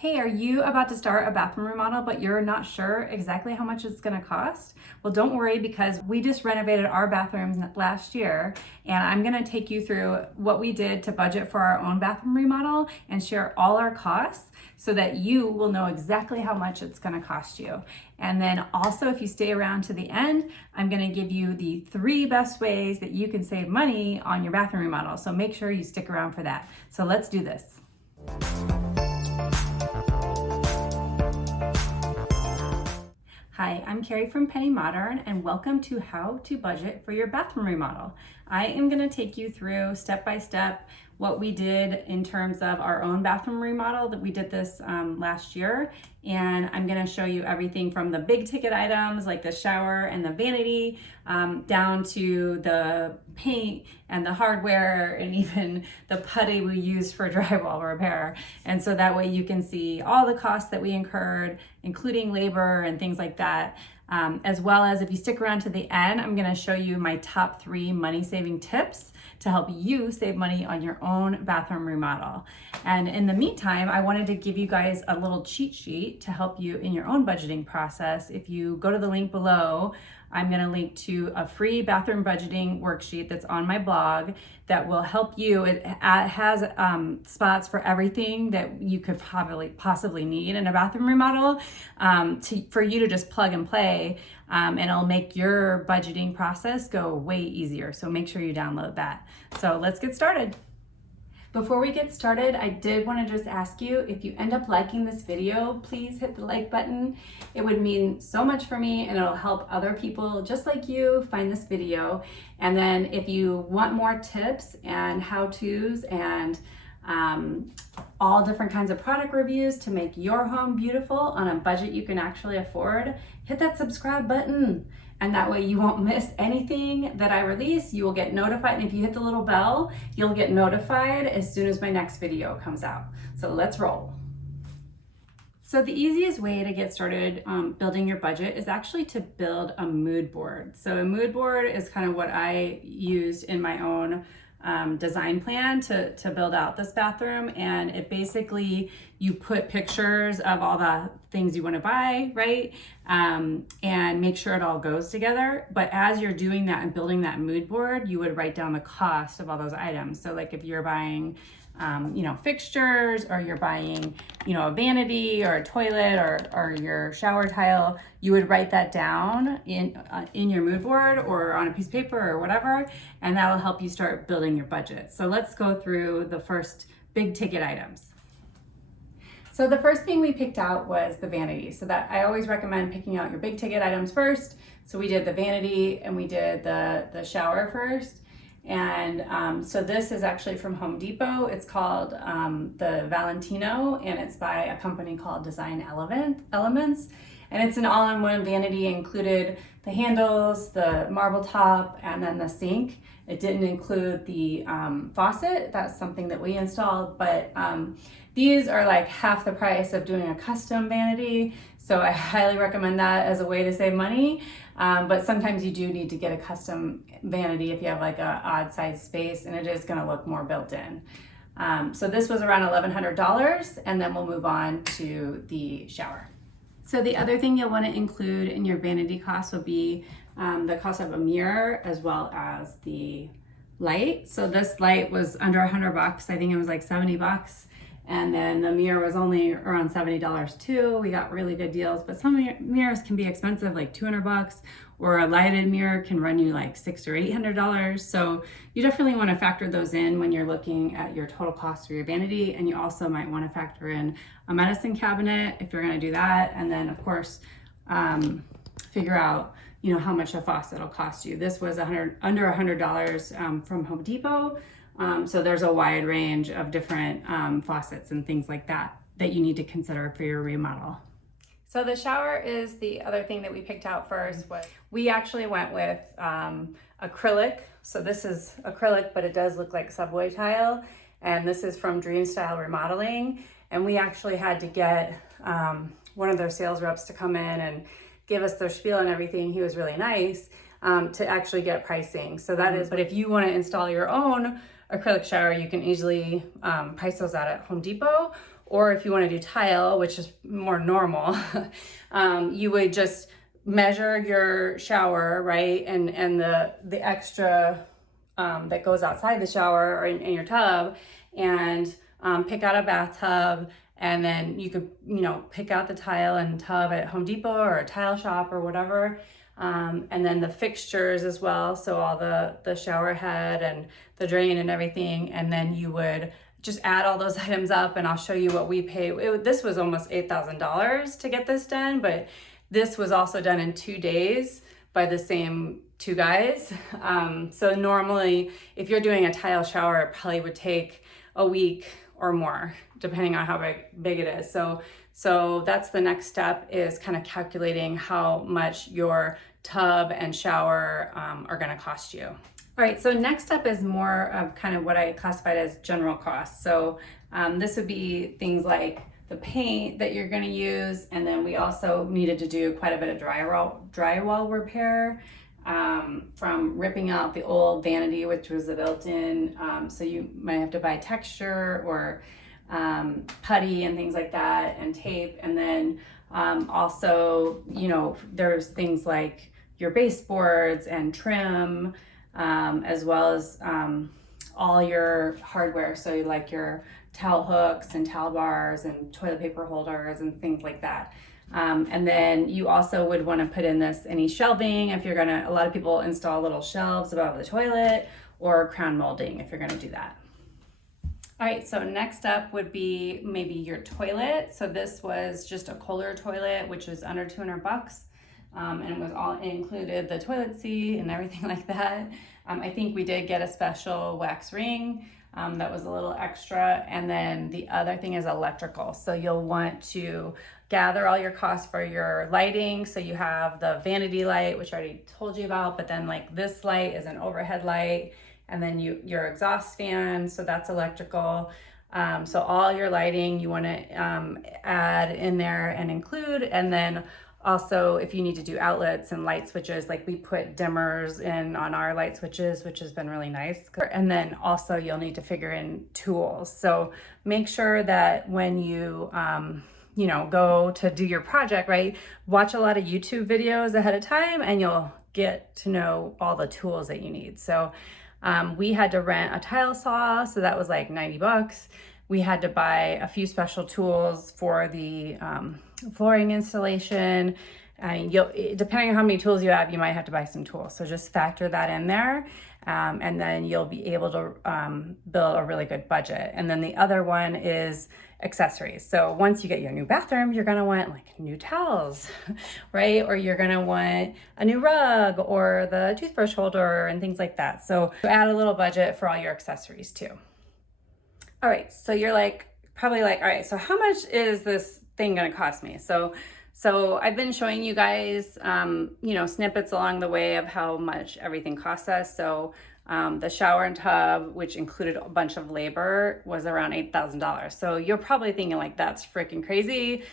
Hey, are you about to start a bathroom remodel, but you're not sure exactly how much it's gonna cost? Well, don't worry, because we just renovated our bathrooms last year, and I'm gonna take you through what we did to budget for our own bathroom remodel and share all our costs so that you will know exactly how much it's gonna cost you. And then also, if you stay around to the end, I'm gonna give you the 3 best ways that you can save money on your bathroom remodel. So make sure you stick around for that. So let's do this. Hi, I'm Carrie from Penny Modern, and welcome to How to Budget for Your Bathroom Remodel. I am going to take you through step by step what we did in terms of our own bathroom remodel. That we did this last year, and I'm going to show you everything from the big ticket items like the shower and the vanity down to the paint and the hardware and even the putty we used for drywall repair. And so that way you can see all the costs that we incurred, including labor and things like that. As well as, if you stick around to the end, I'm going to show you my top 3 money saving tips to help you save money on your own bathroom remodel. And in the meantime, I wanted to give you guys a little cheat sheet to help you in your own budgeting process. If you go to the link below, I'm going to link to a free bathroom budgeting worksheet that's on my blog that will help you. It has spots for everything that you could possibly need in a bathroom remodel for you to just plug and play, and it'll make your budgeting process go way easier. So make sure you download that. So let's get started. Before we get started, I did want to just ask you, if you end up liking this video, please hit the like button. It would mean so much for me, and it'll help other people just like you find this video. And then if you want more tips and how-tos and all different kinds of product reviews to make your home beautiful on a budget you can actually afford, hit that subscribe button. And that way you won't miss anything that I release. You will get notified. And if you hit the little bell, you'll get notified as soon as my next video comes out. So let's roll. So the easiest way to get started building your budget is actually to build a mood board. So a mood board is kind of what I used in my own design plan to build out this bathroom. And it basically, you put pictures of all the things you want to buy, right? And make sure it all goes together. But as you're doing that and building that mood board, you would write down the cost of all those items. So like if you're buying fixtures, or you're buying, a vanity or a toilet or your shower tile, you would write that down in your mood board or on a piece of paper or whatever, and that'll help you start building your budget. So let's go through the first big ticket items. So the first thing we picked out was the vanity. So that I always recommend picking out your big ticket items first. So we did the vanity and we did the shower first. And so this is actually from Home Depot. It's called the Valentino, and it's by a company called Design Elements. And it's an all-in-one vanity. It included the handles, the marble top, and then the sink. It didn't include the faucet. That's something that we installed, but these are like half the price of doing a custom vanity. So I highly recommend that as a way to save money. But sometimes you do need to get a custom vanity if you have like a odd size space, and it is gonna look more built in. So this was around $1,100, and then we'll move on to the shower. So the other thing you'll wanna include in your vanity cost will be the cost of a mirror as well as the light. So this light was under $100. I think it was like $70. And then the mirror was only around $70 too. We got really good deals, but some mirrors can be expensive, like $200, or a lighted mirror can run you like $600 or $800. So you definitely want to factor those in when you're looking at your total cost for your vanity. And you also might want to factor in a medicine cabinet if you're going to do that. And then of course, figure out how much a faucet will cost you. This was under $100 from Home Depot. So there's a wide range of different faucets and things like that you need to consider for your remodel. So the shower is the other thing that we picked out first. We actually went with acrylic. So this is acrylic, but it does look like subway tile. And this is from Dream Style Remodeling. And we actually had to get one of their sales reps to come in and give us their spiel and everything. He was really nice to actually get pricing. So that is, but if you want to install your own acrylic shower, you can easily price those out at Home Depot, or if you want to do tile, which is more normal, you would just measure your shower, right? And the extra that goes outside the shower or in your tub, and pick out a bathtub, and then you could, you know, pick out the tile and tub at Home Depot or a tile shop or whatever. And then the fixtures as well, so all the shower head and the drain and everything, and then you would just add all those items up, and I'll show you what we paid. This was almost $8,000 to get this done, but this was also done in 2 days by the same two guys. So normally, if you're doing a tile shower, it probably would take a week or more, depending on how big it is. So that's the next step, is kind of calculating how much your tub and shower are going to cost you. All right, so next up is more of kind of what I classified as general costs. So this would be things like the paint that you're going to use, and then we also needed to do quite a bit of drywall repair, from ripping out the old Vanity, which was a built-in. So you might have to buy texture or putty and things like that, and tape. And then also, you know, there's things like your baseboards and trim, as well as all your hardware. So like your towel hooks and towel bars and toilet paper holders and things like that. And then you also would want to put in any shelving if you're gonna, a lot of people install little shelves above the toilet, or crown molding if you're gonna do that. All right, so next up would be maybe your toilet. So this was just a Kohler toilet, which is under $200. And it was all included, the toilet seat and everything like that. I think we did get a special wax ring that was a little extra. And then the other thing is electrical. So you'll want to gather all your costs for your lighting. So you have the vanity light, which I already told you about, but then like this light is an overhead light, and then your exhaust fan, so that's electrical. So all your lighting you want to add in there and include. And then also, if you need to do outlets and light switches, like we put dimmers in on our light switches, which has been really nice. And then also you'll need to figure in tools. So make sure that when you you know, go to do your project, right, watch a lot of YouTube videos ahead of time, and you'll get to know all the tools that you need. So we had to rent a tile saw, so that was like $90. We had to buy a few special tools for the flooring installation. And depending on how many tools you have, you might have to buy some tools. So just factor that in there, and then you'll be able to build a really good budget. And then the other one is accessories. So once you get your new bathroom, you're gonna want like new towels, right? Or you're gonna want a new rug or the toothbrush holder and things like that. So add a little budget for all your accessories too. All right, so you're probably like, all right, so how much is this thing gonna cost me? So I've been showing you guys, you know, snippets along the way of how much everything costs us. So the shower and tub, which included a bunch of labor, was around $8,000. So you're probably thinking like, that's freaking crazy.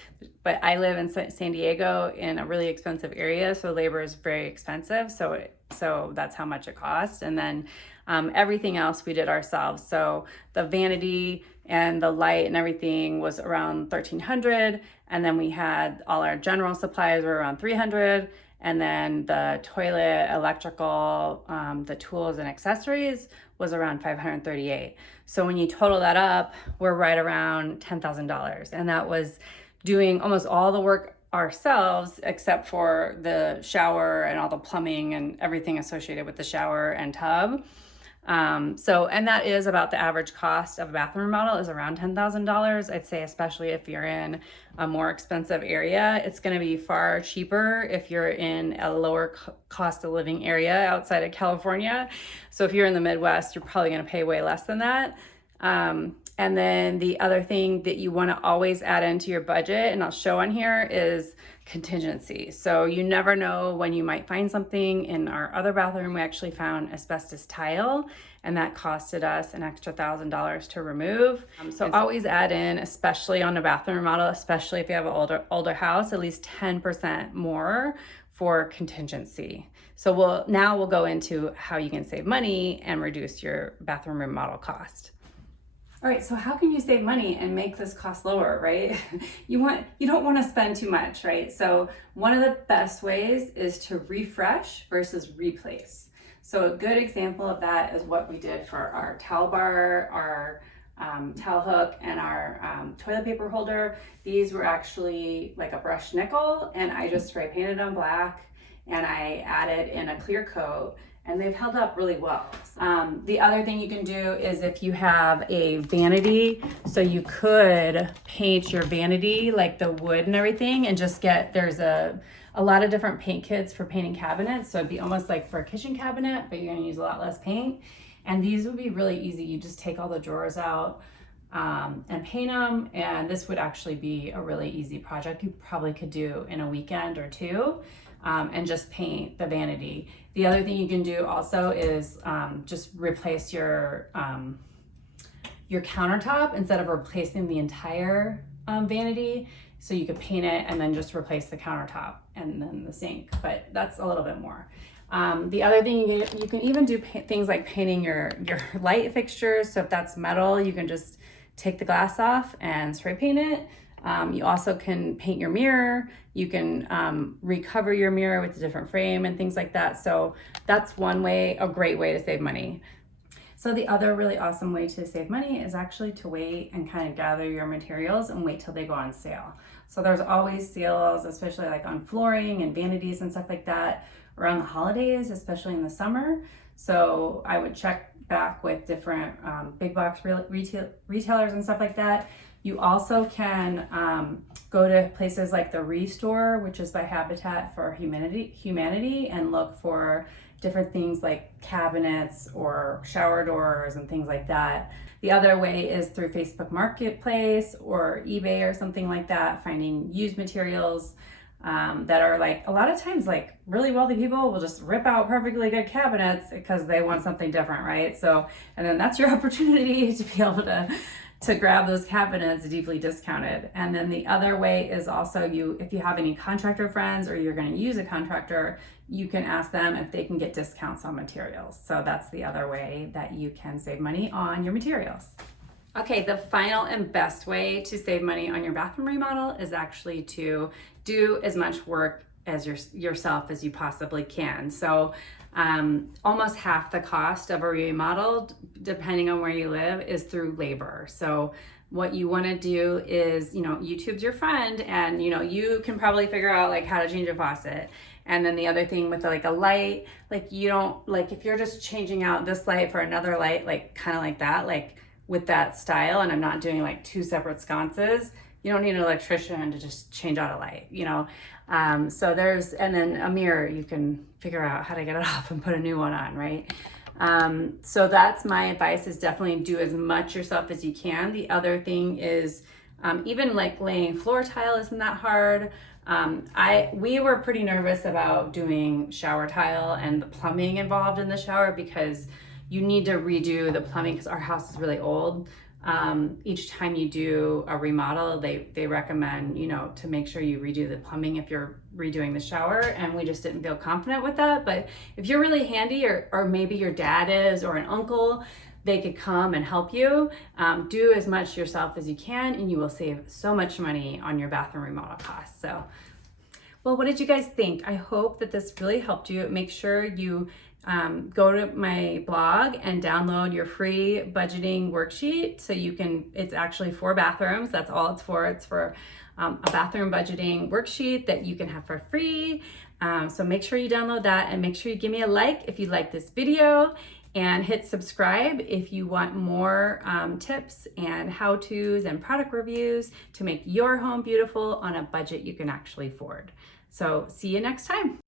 But I live in San Diego in a really expensive area, so labor is very expensive. So that's how much it cost. And then everything else we did ourselves. So the vanity and the light and everything was around $1,300. And then we had all our general supplies were around $300. And then the toilet, electrical, the tools and accessories was around $538. So when you total that up, we're right around $10,000. And that was doing almost all the work ourselves, except for the shower and all the plumbing and everything associated with the shower and tub. And that is about the average cost of a bathroom remodel is around $10,000. I'd say, especially if you're in a more expensive area, it's going to be far cheaper if you're in a lower cost of living area outside of California. So if you're in the Midwest, you're probably going to pay way less than that. And then the other thing that you want to always add into your budget, and I'll show on here, is contingency. So you never know when you might find something. In our other bathroom, we actually found asbestos tile, and that costed us an extra $1,000 to remove. So always add in, especially on a bathroom remodel, especially if you have an older house, at least 10% more for contingency. So we'll go into how you can save money and reduce your bathroom remodel cost. All right, so how can you save money and make this cost lower, right? You don't want to spend too much, right? So one of the best ways is to refresh versus replace. So a good example of that is what we did for our towel bar, our towel hook, and our toilet paper holder. These were actually like a brushed nickel, and I just spray painted them black, and I added in a clear coat, and they've held up really well. The other thing you can do is if you have a vanity, so you could paint your vanity, like the wood and everything, and just there's a lot of different paint kits for painting cabinets. So it'd be almost like for a kitchen cabinet, but you're gonna use a lot less paint. And these would be really easy. You just take all the drawers out and paint them. And this would actually be a really easy project you probably could do in a weekend or two. And just paint the vanity. The other thing you can do also is just replace your countertop instead of replacing the entire vanity. So you could paint it and then just replace the countertop and then the sink, but that's a little bit more. The other thing you can even do things like painting your light fixtures. So if that's metal, you can just take the glass off and spray paint it. You also can paint your mirror. You can recover your mirror with a different frame and things like that. So that's one way, a great way to save money. So the other really awesome way to save money is actually to wait and kind of gather your materials and wait till they go on sale. So there's always sales, especially like on flooring and vanities and stuff like that around the holidays, especially in the summer. So I would check back with different big box retailers and stuff like that. You also can go to places like the Restore, which is by Habitat for Humanity, and look for different things like cabinets or shower doors and things like that. The other way is through Facebook Marketplace or eBay or something like that, finding used materials that are like, a lot of times like really wealthy people will just rip out perfectly good cabinets because they want something different, right? So, and then that's your opportunity to be able to grab those cabinets deeply discounted. And then the other way is also if you have any contractor friends or you're going to use a contractor, you can ask them if they can get discounts on materials. So that's the other way that you can save money on your materials. Okay, the final and best way to save money on your bathroom remodel is actually to do as much work as yourself as you possibly can. So almost half the cost of a remodel, depending on where you live, is through labor. So what you want to do is, YouTube's your friend, and you can probably figure out like how to change a faucet. And then the other thing with like a light, like you don't, like if you're just changing out this light for another light, like kind of like that, like with that style, and I'm not doing like two separate sconces, you don't need an electrician to just change out a light, So and then a mirror, you can figure out how to get it off and put a new one on, right? So that's my advice, is definitely do as much yourself as you can. The other thing is even like laying floor tile isn't that hard. We were pretty nervous about doing shower tile and the plumbing involved in the shower, because you need to redo the plumbing because our house is really old. Each time you do a remodel, they recommend, to make sure you redo the plumbing if you're redoing the shower, and we just didn't feel confident with that. But if you're really handy, or maybe your dad is, or an uncle, they could come and help you. Do as much yourself as you can, and you will save so much money on your bathroom remodel costs. So, well, what did you guys think? I hope that this really helped you. Make sure you go to my blog and download your free budgeting worksheet. So it's actually for bathrooms. That's all it's for. It's for a bathroom budgeting worksheet that you can have for free. So make sure you download that, and make sure you give me a like if you like this video, and hit subscribe if you want more tips and how-tos and product reviews to make your home beautiful on a budget you can actually afford. So see you next time.